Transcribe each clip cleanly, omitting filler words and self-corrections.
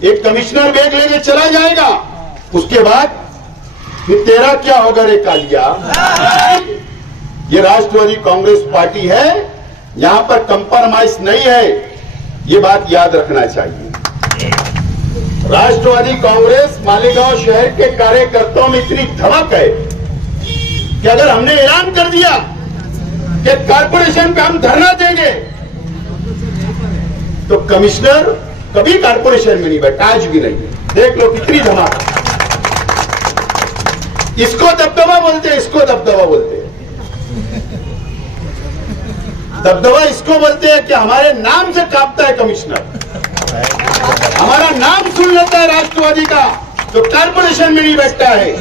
एक commissioner bag लेके चला जाएगा, उसके बाद फिर तेरा क्या होगा रे कालिया। ये राष्ट्रवादी कांग्रेस पार्टी है, यहां पर कंप्रोमाइज नहीं है, ये बात याद रखना चाहिए। राष्ट्रवादी कांग्रेस मालेगांव शहर के कार्यकर्ताओं में इतनी धमक है कि अगर हमने ऐलान कर दिया कि कारपोरेशन पे हम धरना देंगे, तो कमिश्नर कभी कारपोरेशन में नहीं बैठा, आज भी नहीं। देख लो कितनी धमक। इसको दबदबा बोलते हैं, इसको दबदबा बोलते हैं। दबदबा इसको बोलते हैं कि हमारे नाम से कांपता है कमिश्नर, हमारा नाम सुन लेता है राष्ट्रवादी का तो कारपोरेशन में नहीं बैठता है।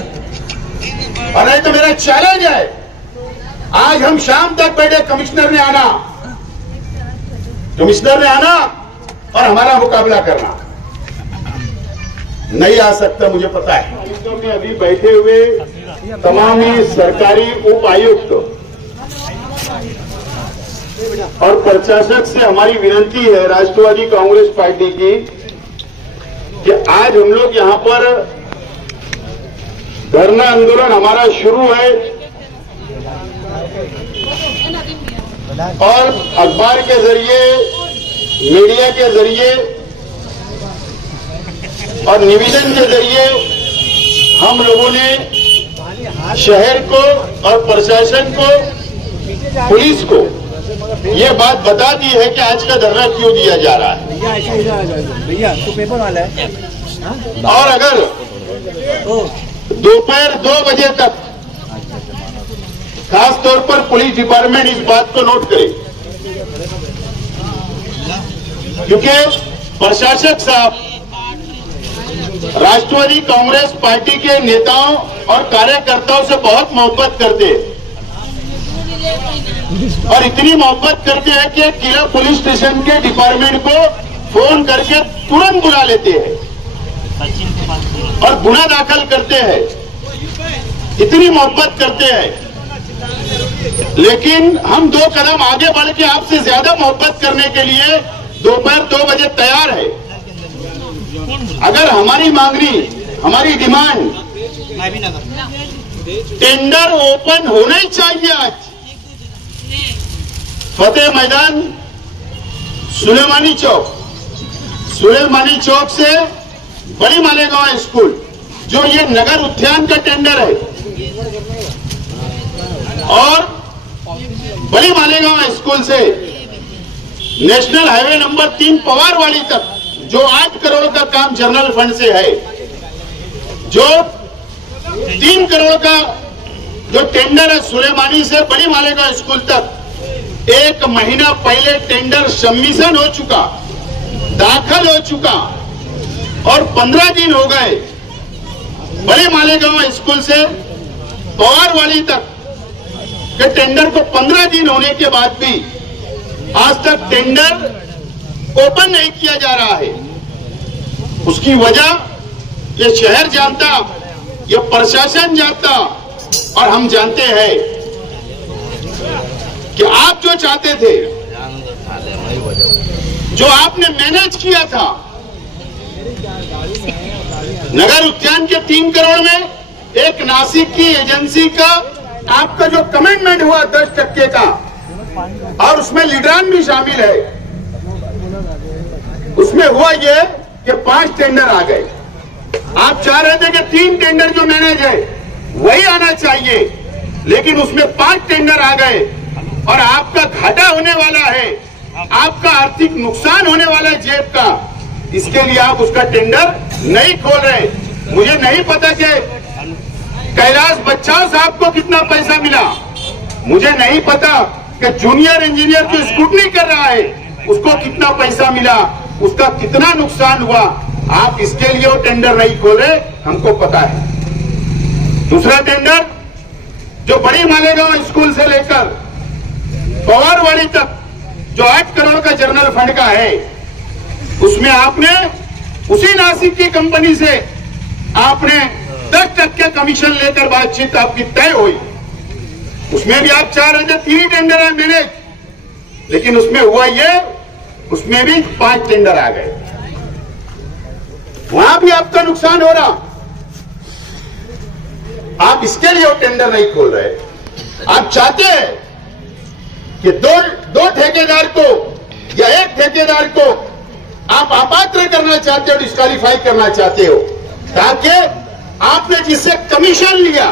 और नहीं तो मेरा चैलेंज है, आज हम शाम तक बैठे, कमिश्नर ने आना और हमारा मुकाबला करना। नहीं आ सकता, मुझे पता है। में अभी बैठे हुए तमाम ही सरकारी उप आयुक्त और प्रशासक से हमारी विनती है राष्ट्रवादी कांग्रेस पार्टी की कि आज हम लोग यहां पर धरना आंदोलन हमारा शुरू है और अखबार के जरिए, मीडिया के जरिए और निवेदन के जरिए हम लोगों ने शहर को और प्रशासन को, पुलिस को ये बात बता दी है कि आज का धरना क्यों दिया जा रहा है। भैया तो पेपर वाला है। और अगर दोपहर 2 बजे तक खास तौर पर पुलिस डिपार्टमेंट इस बात को नोट करे, क्योंकि प्रशासक साहब राष्ट्रवादी कांग्रेस पार्टी के नेताओं और कार्यकर्ताओं से बहुत मोहब्बत करते हैं और इतनी मोहब्बत करते हैं कि किला पुलिस स्टेशन के डिपार्टमेंट को फोन करके तुरंत बुला लेते हैं और गुना दाखिल करते हैं, इतनी मोहब्बत करते हैं। लेकिन हम 2 कदम आगे बढ़ के आपसे ज्यादा मोहब्बत करने के लिए दोपहर 2 बजे तैयार है। अगर हमारी मांगनी, हमारी डिमांड, टेंडर ओपन होना ही चाहिए। आज फतेह मैदान, सुलेमानी चौक से बड़ी मालेगांव स्कूल, जो ये नगर उद्यान का टेंडर है, और बड़ी मालेगांव स्कूल से नेशनल हाईवे नंबर 3 पवारवाड़ी तक जो 8 करोड़ का काम जनरल फंड से है, जो 3 करोड़ का जो टेंडर है सुलेमानी से बड़ी मालेगांव स्कूल तक, 1 महीना पहले टेंडर सबमिशन हो चुका, दाखिल हो चुका और 15 दिन हो गए। बड़े मालेगांव स्कूल से पवारवाड़ी तक के टेंडर को 15 दिन होने के बाद भी आज तक टेंडर ओपन नहीं किया जा रहा है। उसकी वजह ये शहर जानता, ये प्रशासन जानता और हम जानते हैं कि आप जो चाहते थे, जो आपने मैनेज किया था, नगर उद्यान के 3 करोड़ में एक नासिक की एजेंसी का आपका जो कमिटमेंट हुआ 10% का, और उसमें लीडरान भी शामिल है, उसमें हुआ ये कि 5 टेंडर आ गए। आप चाह रहे थे कि 3 टेंडर जो मैनेज है वही आना चाहिए, लेकिन उसमें 5 टेंडर आ गए और आपका घाटा होने वाला है, आपका आर्थिक नुकसान होने वाला है जेब का। इसके लिए आप उसका टेंडर नहीं खोल रहे। मुझे नहीं पता कि कैलाश बच्चाओ साहब को कितना पैसा मिला, मुझे नहीं पता कि जूनियर इंजीनियर जो स्कूटनी कर रहा है उसको कितना पैसा मिला, उसका कितना नुकसान हुआ। आप इसके लिए वो टेंडर नहीं खोले, हमको पता है। दूसरा टेंडर जो बड़ी मालेगांव स्कूल से लेकर पवारवाड़ी तक जो 8 करोड़ का जनरल फंड का है, उसमें आपने उसी नासिक की कंपनी से आपने 10% कमीशन लेकर बातचीत आपकी तय हुई। उसमें भी आप चाह रहे थे 3 टेंडर है मैनेज, लेकिन उसमें हुआ ये, उसमें भी 5 टेंडर आ गए। भी आपका नुकसान हो रहा। आप इसके लिए वो टेंडर नहीं खोल रहे। आप चाहते हैं कि दो ठेकेदार को या एक ठेकेदार को आप अपात्र करना चाहते हो, डिस्क्वालीफाई करना चाहते हो, ताकि आपने जिससे कमीशन लिया,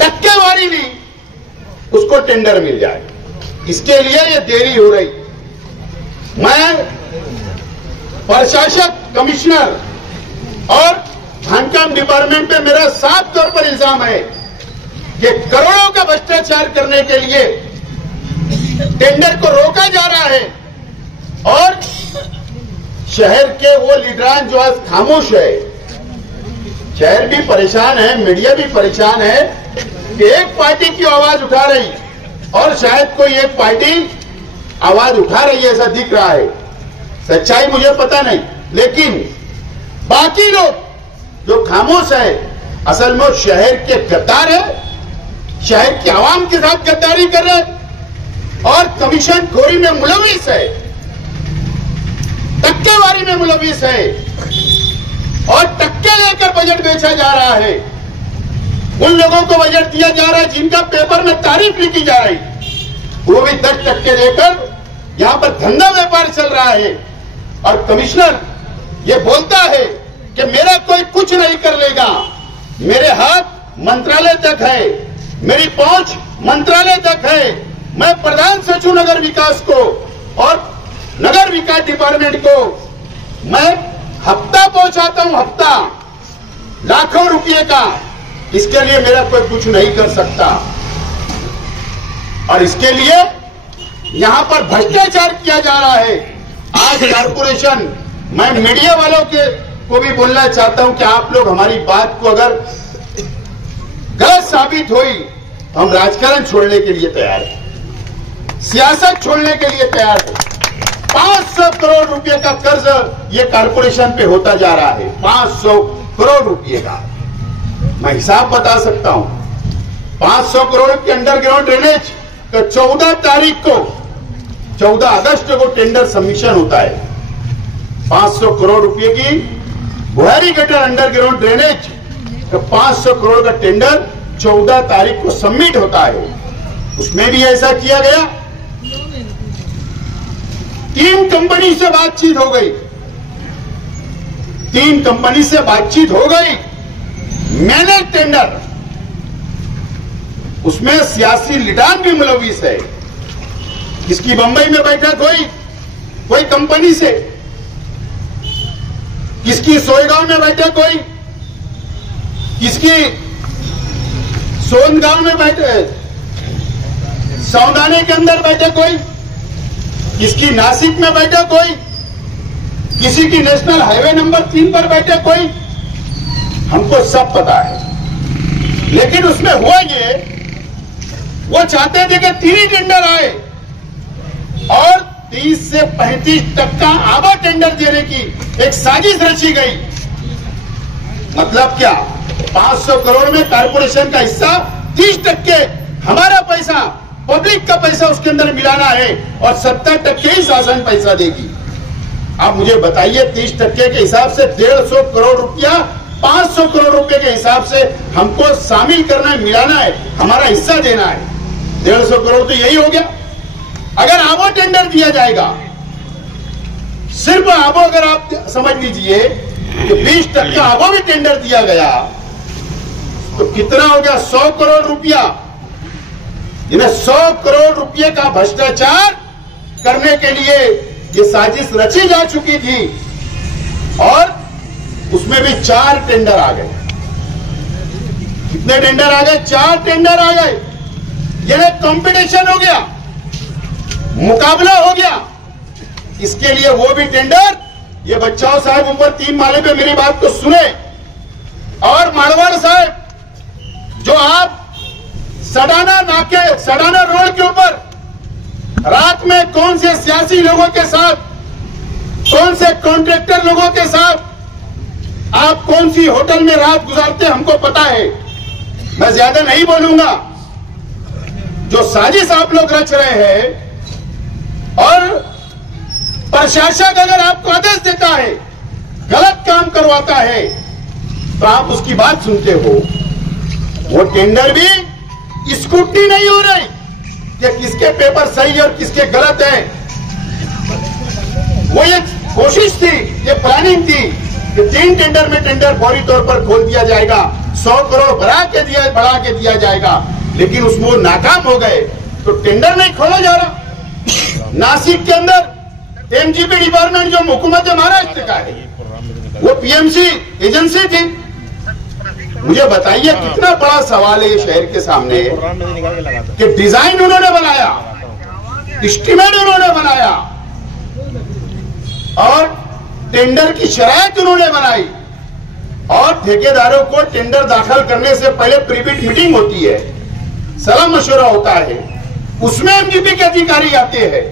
टक्केवारी ली, उसको टेंडर मिल जाए। इसके लिए ये देरी हो रही। मैं प्रशासक, कमिश्नर और खानकाम डिपार्टमेंट पे मेरा साफ तौर पर इल्जाम है कि करोड़ों का भ्रष्टाचार करने के लिए टेंडर को रोका जा रहा है और शहर के वो लीडरान जो आज खामोश है, शहर भी परेशान है, मीडिया भी परेशान है कि एक पार्टी की आवाज उठा रही और शायद कोई एक पार्टी आवाज उठा रही है, ऐसा दिख रहा है। सच्चाई मुझे पता नहीं, लेकिन बाकी लोग जो खामोश है असल में शहर के गद्दार है, शहर की आवाम के साथ गद्दारी कर रहे और कमीशन खोरी में मुलविस है, टक्केवारी में मुलविस है और टक्के लेकर बजट बेचा जा रहा है। उन लोगों को बजट दिया जा रहा है जिनका पेपर में तारीफ लिखी जा रही, वो भी 10% लेकर यहां पर धंधा व्यापार चल रहा है। और कमिश्नर ये बोलता है कि मेरा कोई कुछ नहीं कर लेगा, मेरे हाथ मंत्रालय तक है, मेरी पहुंच मंत्रालय तक है। मैं प्रधान सचिव नगर विकास को और नगर विकास डिपार्टमेंट को मैं हफ्ता पहुंचाता हूं, हफ्ता, लाखों रुपए का। इसके लिए मेरा कोई कुछ नहीं कर सकता और इसके लिए यहां पर भ्रष्टाचार किया जा रहा है। आज कारपोरेशन, मैं मीडिया वालों को भी बोलना चाहता हूं कि आप लोग हमारी बात को अगर गलत साबित हुई तो हम राजकारण छोड़ने के लिए तैयार हैं, सियासत छोड़ने के लिए तैयार हैं। 500 करोड़ रुपए का कर्ज ये कारपोरेशन पे होता जा रहा है, 500 करोड़ रुपए का। मैं हिसाब बता सकता हूं। 500 करोड़ के अंडरग्राउंड ड्रेनेज का 14 तारीख को, 14 अगस्त को टेंडर सबमिशन होता है। 500 करोड़ रुपए की बुहारी गटर अंडरग्राउंड ड्रेनेज का 500 करोड़ का टेंडर 14 तारीख को सबमिट होता है। उसमें भी ऐसा किया गया। 3 कंपनी से बातचीत हो गई, 3 कंपनी से बातचीत हो गई, मैंने टेंडर, उसमें सियासी लीडर भी मुलविस है। किसकी बंबई में बैठक हुई कोई कंपनी से, किसकी सोयगांव में बैठक हुई, किसकी सोनगांव में बैठक, सौदाने के अंदर बैठक हुई, किसकी नासिक में बैठक हुई, किसी की नेशनल हाईवे नंबर 3 पर बैठक हुई, हमको सब पता है। लेकिन उसमें हुआ ये, वो चाहते थे कि 3 टेंडर आए और 30 से 35% आवा टेंडर देने की एक साजिश रची गई। मतलब क्या, 500 करोड़ में कारपोरेशन का हिस्सा 30% हमारा पैसा, पब्लिक का पैसा उसके अंदर मिलाना है और 70% ही शासन पैसा देगी। आप मुझे बताइए, 30% के हिसाब से 150 करोड़ रुपया, 500 करोड़ रुपए के हिसाब से हमको शामिल करना है, मिलाना है, हमारा हिस्सा देना है। 150 करोड़ तो यही हो गया। अगर आबो टेंडर दिया जाएगा, सिर्फ आबो, अगर आप समझ लीजिए कि 20% आबो भी टेंडर दिया गया तो कितना हो गया, 100 करोड़ रुपया। जिन्हें 100 करोड़ रुपये का भ्रष्टाचार करने के लिए ये साजिश रची जा चुकी थी और उसमें भी 4 टेंडर आ गए। कितने टेंडर आ गए? 4 टेंडर आ गए। ये कंपटीशन हो गया, मुकाबला हो गया। इसके लिए वो भी टेंडर, ये बच्चाओं साहब ऊपर 3 माले पे मेरी बात को सुने, और मारवाड़ साहब, जो आप सडाना नाके, सडाना रोड के ऊपर रात में कौन से सियासी लोगों के साथ, कौन से कॉन्ट्रैक्टर लोगों के साथ आप कौन सी होटल में रात गुजारते हमको पता है। मैं ज्यादा नहीं बोलूंगा। जो साजिश आप लोग रच रहे हैं और प्रशासक अगर आपको आदेश देता है गलत काम करवाता है तो आप उसकी बात सुनते हो। वो टेंडर भी स्क्रूटनी नहीं हो रही कि किसके पेपर सही और किसके गलत है। वो ये कोशिश थी, ये प्लानिंग थी कि 3 टेंडर में टेंडर फौरी तौर पर खोल दिया जाएगा, 100 करोड़ बढ़ा के दिया जाएगा, लेकिन उसमें वो नाकाम हो गए तो टेंडर नहीं खोला जा रहा। नासिक के अंदर एमजीपी डिपार्टमेंट जो हुकूमत महाराष्ट्र का है, वो पीएमसी एजेंसी थी। मुझे बताइए कितना बड़ा सवाल है ये शहर के सामने कि डिजाइन उन्होंने बनाया, एस्टीमेट उन्होंने बनाया और टेंडर की शराइत उन्होंने बनाई, और ठेकेदारों को टेंडर दाखिल करने से पहले प्रीबिड मीटिंग होती है, सलाह मशवरा होता है, उसमें एमजीपी के अधिकारी आते हैं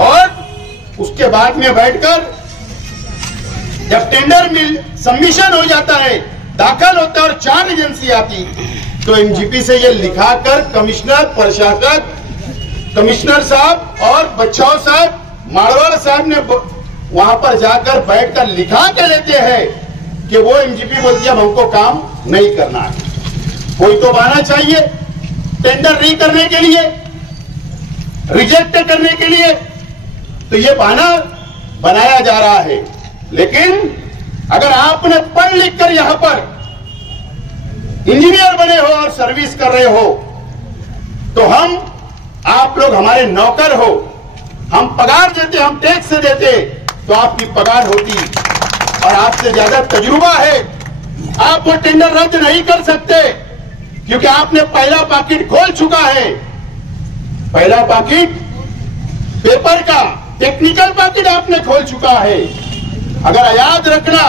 और उसके बाद में बैठकर जब टेंडर सबमिशन हो जाता है, दाखिल होता है और 4 एजेंसी आती, तो एमजीपी से ये लिखाकर कमिश्नर, प्रशासक, कमिश्नर साहब और बच्चाओ साहब, मारवाड़ साहब ने वहां पर जाकर बैठकर लिखा के लेते हैं कि वो एमजीपी बोलती है अब हमको काम नहीं करना है। कोई तो बहाना चाहिए टेंडर नहीं करने के लिए, रिजेक्ट करने के लिए, तो ये बहाना बनाया जा रहा है। लेकिन अगर आपने पढ़ लिख कर यहां पर इंजीनियर बने हो और सर्विस कर रहे हो तो आप लोग हमारे नौकर हो, हम पगार देते, हम टैक्स देते तो आपकी पगार होती, और आपसे ज्यादा तजुर्बा है, आप वो टेंडर रद्द नहीं कर सकते क्योंकि आपने पहला पाकिट खोल चुका है। पहला पाकिट पेपर का टेक्निकल पाकिट आपने खोल चुका है। अगर याद रखना,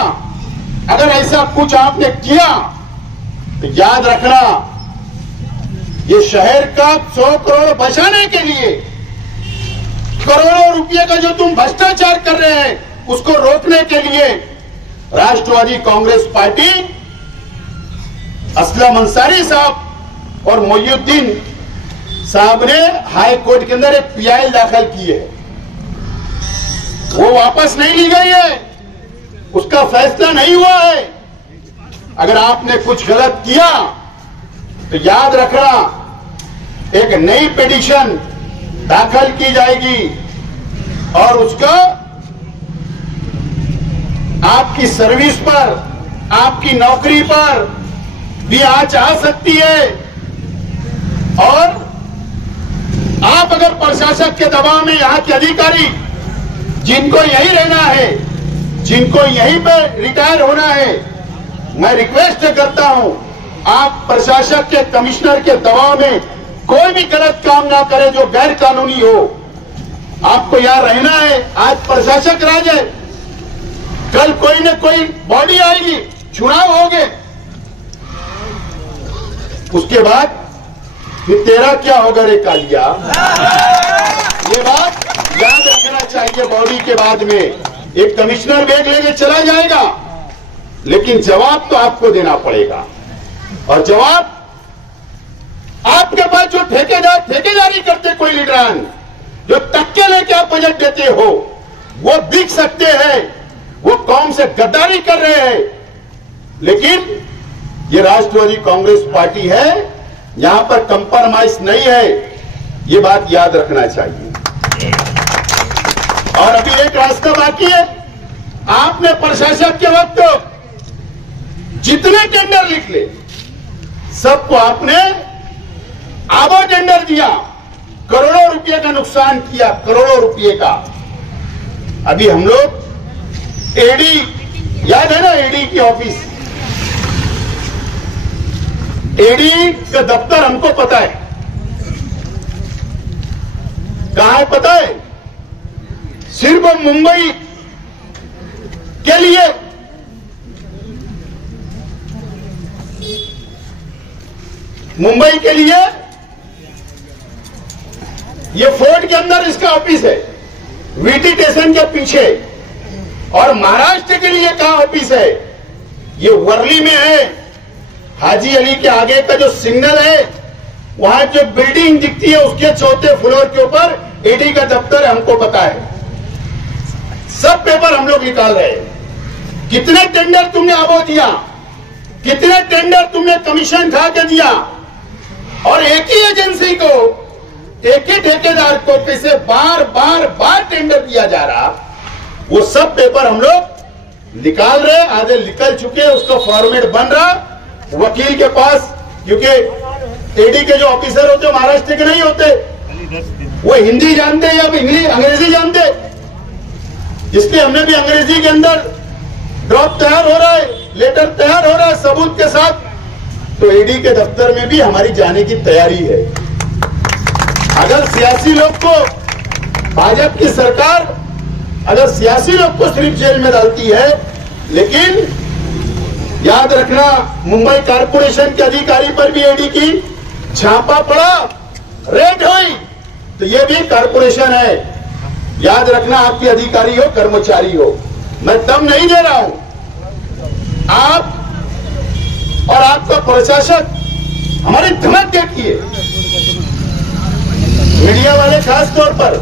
अगर ऐसा कुछ आपने किया तो याद रखना, ये शहर का 100 करोड़ बचाने के लिए करोड़ों रुपए का जो तुम भ्रष्टाचार कर रहे हैं उसको रोकने के लिए राष्ट्रवादी कांग्रेस पार्टी असलम अंसारी साहब और मोइनुद्दीन साहब ने हाई कोर्ट के अंदर एक पीआई दाखिल की है, वो वापस नहीं ली गई है, उसका फैसला नहीं हुआ है। अगर आपने कुछ गलत किया तो याद रखना एक नई पिटीशन दाखिल की जाएगी और उसका आपकी सर्विस पर, आपकी नौकरी पर भी आंच आ सकती है। और आप अगर प्रशासक के दबाव में यहां के अधिकारी जिनको यही रहना है, जिनको यहीं पर रिटायर होना है, मैं रिक्वेस्ट करता हूं आप प्रशासक के, कमिश्नर के दबाव में कोई भी गलत काम ना करे जो गैर कानूनी हो। आपको यहां रहना है, आज प्रशासक राज है, कल कोई न कोई बॉडी आएगी, चुनाव होंगे, उसके बाद फिर तेरा क्या होगा रे कालिया। ये बात याद रखना चाहिए। बॉडी के बाद में एक कमिश्नर बैग लेके चला जाएगा, लेकिन जवाब तो आपको देना पड़ेगा, और जवाब आपके पास जो ठेकेदारी करते कोई लीडरान, जो टक्के लेके आप बजट देते हो, वो दिख सकते हैं, वो कौम से गद्दारी कर रहे हैं। लेकिन ये राष्ट्रवादी कांग्रेस पार्टी है, यहां पर कंप्रोमाइज नहीं है, ये बात याद रखना चाहिए। और अभी एक रास्ता बाकी है। आपने प्रशासक के वक्त जितने टेंडर लिख ले सबको आपने आबो टेंडर दिया, करोड़ों रुपए का नुकसान किया, करोड़ों रुपए का। अभी हम लोग एडी, याद है ना एडी की ऑफिस, एडी का दफ्तर हमको पता है कहां है, पता है? सिर्फ मुंबई के लिए ये फोर्ट के अंदर इसका ऑफिस है, वीटी स्टेशन के पीछे। और महाराष्ट्र के लिए कहां ऑफिस है? ये वर्ली में है, हाजी अली के आगे का जो सिग्नल है, वहां जो बिल्डिंग दिखती है उसके 4थे फ्लोर के ऊपर एडी का दफ्तर है, हमको पता है। सब पेपर हम लोग निकाल रहे हैं कितने टेंडर तुमने अबो दिया, कितने टेंडर तुमने कमीशन खा के दिया, और एक ही एजेंसी को, एक ही ठेकेदार को कैसे बार बार बार टेंडर दिया जा रहा, वो सब पेपर हम लोग निकाल रहे, आधे निकल चुके, उसका फॉर्मेट बन रहा वकील के पास, क्योंकि एडी के जो ऑफिसर होते महाराष्ट्र के नहीं होते, वो हिंदी जानते या इंग्लिश अंग्रेजी जानते, इसलिए हमने भी अंग्रेजी के अंदर ड्रॉप तैयार हो रहा है, लेटर तैयार हो रहा है सबूत के साथ, तो ईडी के दफ्तर में भी हमारी जाने की तैयारी है। अगर सियासी लोग को, भाजपा की सरकार अगर सियासी लोग को सिर्फ जेल में डालती है, लेकिन याद रखना मुंबई कारपोरेशन के अधिकारी पर भी ईडी की छापा पड़ा, रेड हुई, तो ये भी कारपोरेशन है। याद रखना, आपके अधिकारी हो कर्मचारी हो, मैं दम नहीं दे रहा हूं, आप और आपका प्रशासक हमारी धमक देखी है, मीडिया वाले खास तौर पर।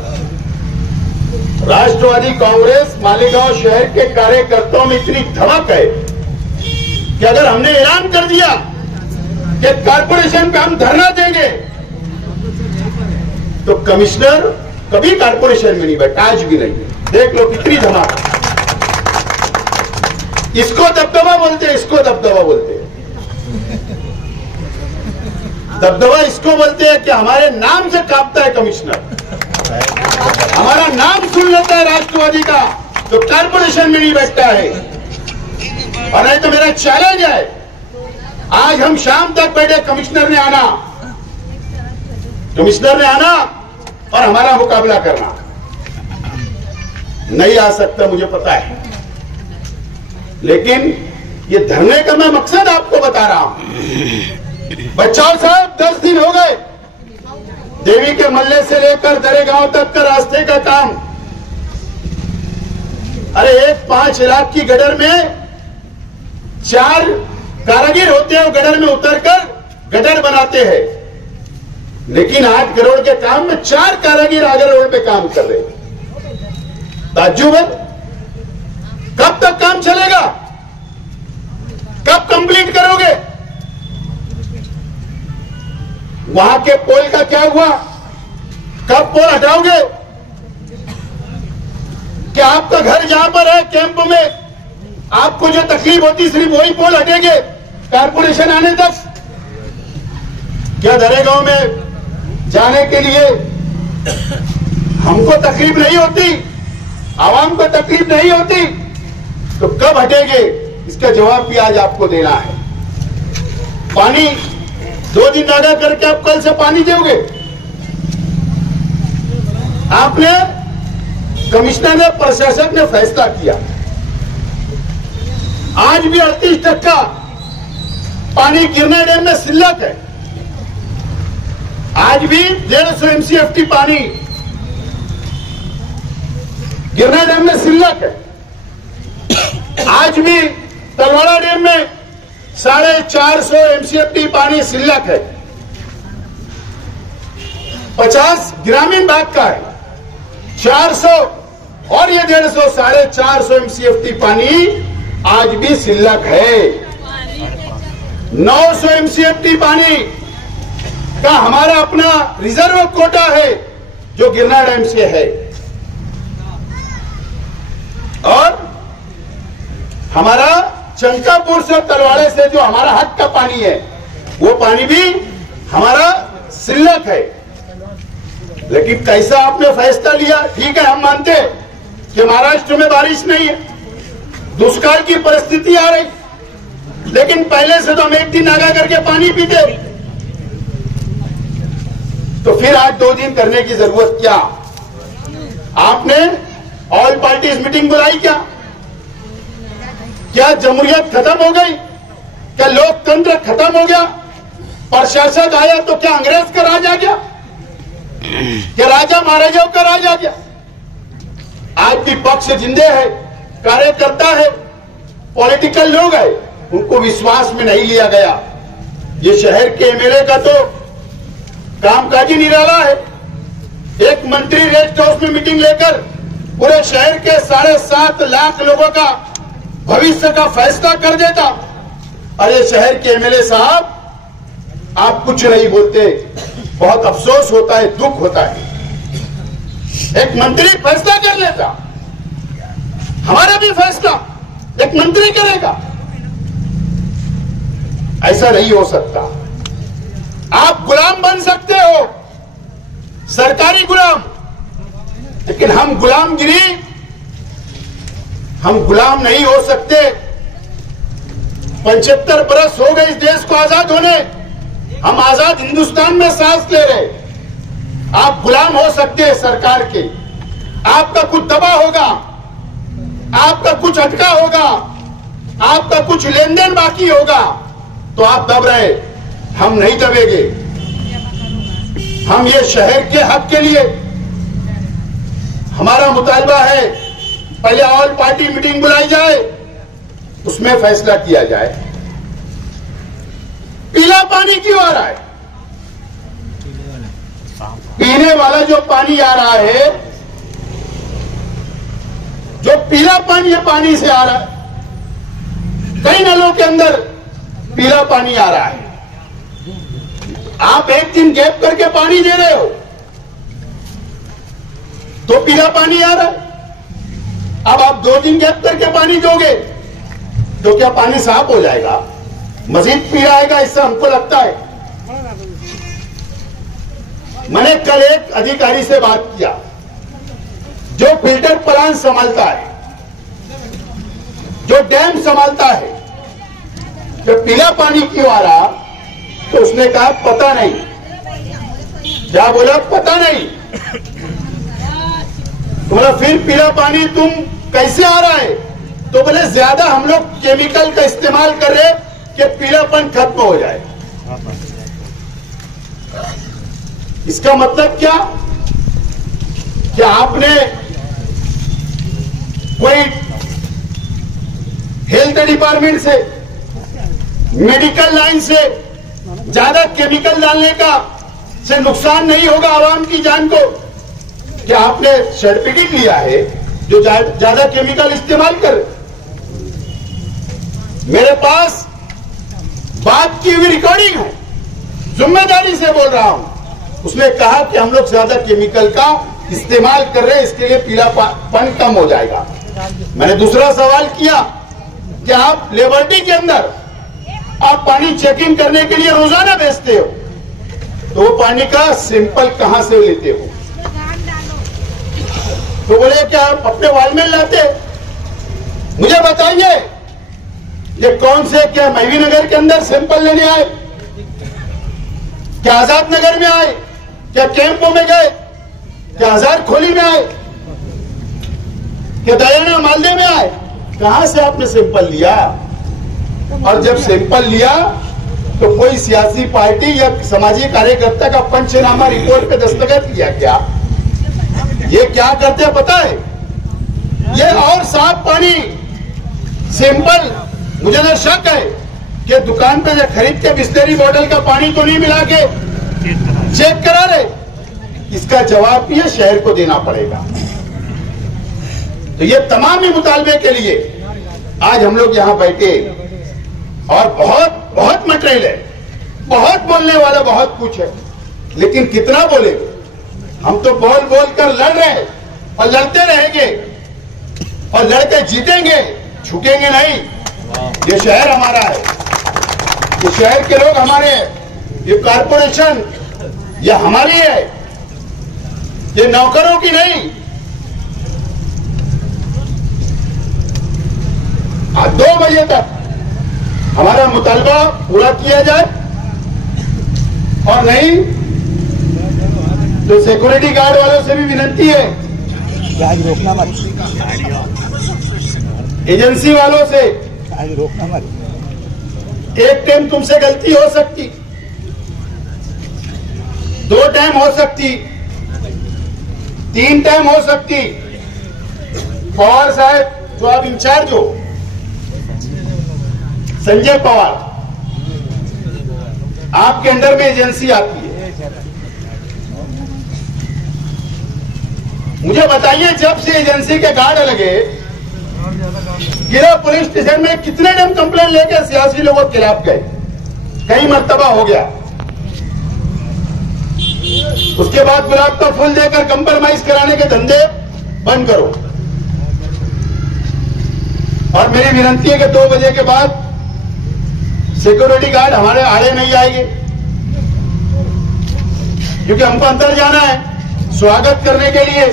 राष्ट्रवादी कांग्रेस मालेगांव शहर के कार्यकर्ताओं में इतनी धमक है कि अगर हमने ऐलान कर दिया कि कारपोरेशन पे हम धरना देंगे, तो कमिश्नर कभी कारपोरेशन में नहीं बैठा, आज भी नहीं। देख लो कितनी धमक। इसको दबदबा बोलते हैं, इसको दबदबा बोलते हैं। दबदबा इसको बोलते हैं कि हमारे नाम से कांपता है कमिश्नर, हमारा नाम सुन लेता है राष्ट्रवादी का, तो कारपोरेशन में नहीं बैठता है। और नहीं तो मेरा चैलेंज है, आज हम शाम तक बैठे, कमिश्नर ने आना और हमारा मुकाबला करना। नहीं आ सकता, मुझे पता है, लेकिन ये धरने का मैं मकसद आपको बता रहा हूं। बचाओ साहब, 10 दिन हो गए, देवी के मल्ले से लेकर दरेगांव तक का रास्ते का काम। अरे एक 5 लाख की गडर में 4 कारीगर होते हैं, वो गडर में उतरकर गडर बनाते हैं, लेकिन 8 करोड़ के काम में 4 कारीगर आगे रोड पे काम कर रहे हैं। ताज्जुब है, कब तक काम चलेगा, कब कंप्लीट करोगे? वहां के पोल का क्या हुआ, कब पोल हटाओगे? क्या आपका घर जहां पर है कैंप में, आपको जो तकलीफ होती सिर्फ वही पोल हटेंगे कारपोरेशन आने तक? क्या दरेगांव में जाने के लिए हमको तकलीफ नहीं होती, आवाम को तकलीफ नहीं होती, तो कब हटेंगे? इसका जवाब भी आज आपको देना है। पानी 2 दिन नागा करके आप कल से पानी दोगे? आपने, कमिश्नर ने, प्रशासक ने फैसला किया, आज भी 38% पानी गिरना डैम में सिल्लक है, आज भी 150 MCFT पानी गिरना डैम में सिल्लक है, आज भी तलवाड़ा डैम में 450 MCFT पानी सिल्लक है। 50 ग्रामीण भाग का है, 400 और ये 150, 450 MCFT पानी आज भी सिल्लक है। 900 MCFT पानी का हमारा अपना रिजर्व कोटा है जो गिरना डैम से है, और हमारा चंकापुर से, तलवाड़े से जो हमारा हक का पानी है, वो पानी भी हमारा सिल्लक है। लेकिन कैसा आपने फैसला लिया? ठीक है, हम मानते कि महाराष्ट्र में बारिश नहीं है, दुष्काल की परिस्थिति आ रही, लेकिन पहले से तो हम 1 दिन नागा करके पानी पीते, तो फिर आज 2 दिन करने की जरूरत क्या? आपने ऑल पार्टीज मीटिंग बुलाई क्या? क्या जमहूरियत खत्म हो गई? क्या लोकतंत्र खत्म हो गया? प्रशासक आया तो क्या अंग्रेज का राज आ गया? क्या राजा महाराजाओं का राज आ गया? आज भी पक्ष जिंदे है, कार्यकर्ता है, पॉलिटिकल लोग है, उनको विश्वास में नहीं लिया गया। ये शहर के एमएलए का तो कामकाजी निराला है, एक मंत्री रेस्ट हाउस में मीटिंग लेकर पूरे शहर के 7.5 लाख लोगों का भविष्य का फैसला कर देता। अरे शहर के एमएलए साहब, आप कुछ नहीं बोलते, बहुत अफसोस होता है, दुख होता है। एक मंत्री फैसला कर लेता, हमारा भी फैसला एक मंत्री करेगा। ऐसा नहीं हो सकता। आप गुलाम बन सकते हो, सरकारी गुलाम, लेकिन हम गुलाम नहीं हो सकते। 75 बरस हो गए इस देश को आजाद होने, हम आजाद हिंदुस्तान में सांस ले रहे। आप गुलाम हो सकते हैं सरकार के, आपका कुछ दबा होगा, आपका कुछ अटका होगा, आपका कुछ लेन देन बाकी होगा, तो आप दब रहे, हम नहीं दबेंगे। हम ये शहर के हक के लिए, हमारा मुतालबा है पहले ऑल पार्टी मीटिंग बुलाई जाए, उसमें फैसला किया जाए। पीला पानी क्यों आ रहा है? पीने वाला जो पानी आ रहा है, जो पीला पानी है, पानी से आ रहा है, कई नलों के अंदर पीला पानी आ रहा है। आप एक दिन गैप करके पानी दे रहे हो तो पीला पानी आ रहा है। अब आप 2 दिन गैप करके पानी दोगे तो क्या पानी साफ हो जाएगा? मजीद पीला आएगा, इससे हमको लगता है। मैंने कल एक अधिकारी से बात किया जो फिल्टर प्लांट संभालता है, जो डैम संभालता है, जो पीला पानी क्यों आ रहा, तो उसने कहा पता नहीं। क्या बोला? पता नहीं। तो बोला फिर पीला पानी तुम कैसे आ रहा है? तो बोले ज्यादा हम लोग केमिकल का इस्तेमाल कर रहे कि पीलापन खत्म हो जाए। इसका मतलब क्या? कि आपने कोई हेल्थ डिपार्टमेंट से, मेडिकल लाइन से ज्यादा केमिकल डालने का से नुकसान नहीं होगा आवाम की जान को, क्या आपने सर्टिफिकेट लिया है जो ज्यादा केमिकल इस्तेमाल कर? मेरे पास बात की हुई रिकॉर्डिंग है, जिम्मेदारी से बोल रहा हूं। उसने कहा कि हम लोग ज्यादा केमिकल का इस्तेमाल कर रहे हैं, इसके लिए पीलापन कम हो जाएगा। मैंने दूसरा सवाल किया कि आप लेबर्टी के अंदर आप पानी चेकिंग करने के लिए रोजाना भेजते हो, तो वो पानी का सैंपल कहां से लेते हो? तो बोले क्या आप अपने वाल में लाते? मुझे बताइए ये कौन से, क्या महवी नगर के अंदर सैंपल लेने आए, क्या आजाद नगर में आए, क्या कैंपों में गए, क्या हजार खोली में आए, क्या दयाना मालदे में आए? कहां से आपने सैंपल लिया? और जब सैंपल लिया तो कोई सियासी पार्टी या सामाजिक कार्यकर्ता का पंचनामा रिपोर्ट पे दस्तखत किया क्या? ये क्या करते हैं पता है? ये और साफ पानी सैंपल, मुझे ना शक है कि दुकान पे जो खरीद के बिस्लेरी बोतल का पानी तो नहीं मिला के चेक करा रहे। इसका जवाब भी शहर को देना पड़ेगा। तो ये तमाम ही मुतालबे के लिए आज हम लोग यहां बैठे, और बहुत मटेरियल है, बहुत बोलने वाला बहुत कुछ है, लेकिन कितना बोले? हम तो बोल बोल कर लड़ रहे हैं और लड़ते रहेंगे और लड़के जीतेंगे, झुकेंगे नहीं। ये शहर हमारा है, ये शहर के लोग हमारे हैं, ये कारपोरेशन ये हमारी है, ये नौकरों की नहीं। आज 2 बजे तक हमारा मुतालबा पूरा किया जाए, और नहीं तो सिक्योरिटी गार्ड वालों से भी विनती है, आज रोकना मत, एजेंसी वालों से, आज रोकना मत। एक टाइम तुमसे गलती हो सकती, 2 टाइम हो सकती, 3 टाइम हो सकती। पवार साहब जो आप इंचार्ज हो, संजय पवार, आपके अंडर में एजेंसी आती है। मुझे बताइए जब से एजेंसी के गार्ड लगे गिरा पुलिस स्टेशन में कितने टाइम कंप्लेंट लेके सियासी लोगों के खिलाफ गए, कई मर्तबा हो गया। उसके बाद गुलाब का फूल देकर कंप्रोमाइज कराने के धंधे बंद करो। और मेरी विनती है कि 2 बजे के बाद सिक्योरिटी गार्ड हमारे आड़े नहीं आएंगे, क्योंकि हमको अंदर जाना है स्वागत करने के लिए,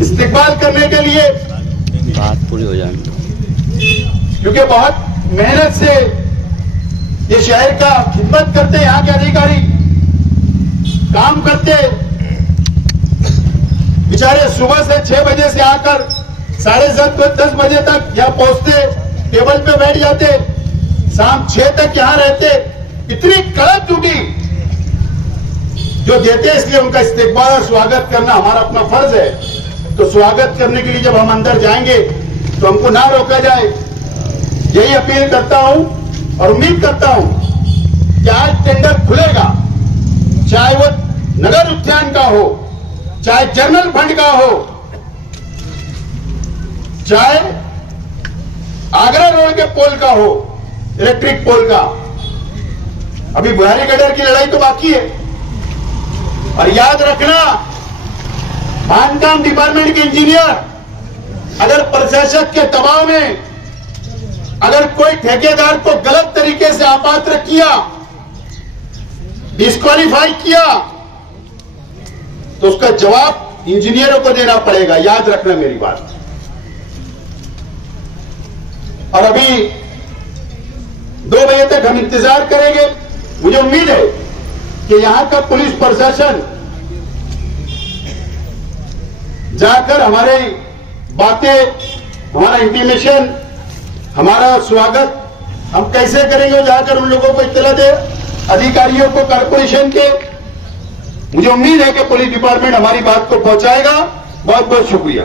इस्तेकबाल करने के लिए। बात पूरी हो जाएगी, क्योंकि बहुत मेहनत से ये शहर का खिदमत करते, यहाँ के अधिकारी काम करते, बेचारे सुबह से 6 बजे से आकर 10:30 बजे तक यहाँ पहुंचते, टेबल पे बैठ जाते, शाम 6 तक यहाँ रहते। इतनी कड़क ड्यूटी जो देते, इसलिए उनका इस्तेकबाल और स्वागत करना हमारा अपना फर्ज है। तो स्वागत करने के लिए जब हम अंदर जाएंगे तो हमको ना रोका जाए, यही अपील करता हूं और उम्मीद करता हूं कि आज टेंडर खुलेगा, चाहे वो नगर उद्यान का हो, चाहे जनरल फंड का हो, चाहे आगरा रोड के पोल का हो, इलेक्ट्रिक पोल का। अभी बुढ़ारी गडर की लड़ाई तो बाकी है। और याद रखना, बांधकाम डिपार्टमेंट के इंजीनियर अगर प्रशासक के दबाव में अगर कोई ठेकेदार को गलत तरीके से अपात्र किया, डिस्क्वालीफाई किया, तो उसका जवाब इंजीनियरों को देना पड़ेगा। याद रखना मेरी बात। और अभी 2 बजे तक हम इंतजार करेंगे। मुझे उम्मीद है कि यहां का पुलिस प्रशासन जाकर हमारी बातें, हमारा इंटीमेशन, हमारा स्वागत हम कैसे करेंगे, जाकर उन लोगों को इत्तला दे, अधिकारियों को, कॉर्पोरेशन के। मुझे उम्मीद है कि पुलिस डिपार्टमेंट हमारी बात को पहुंचाएगा। बहुत बहुत शुक्रिया।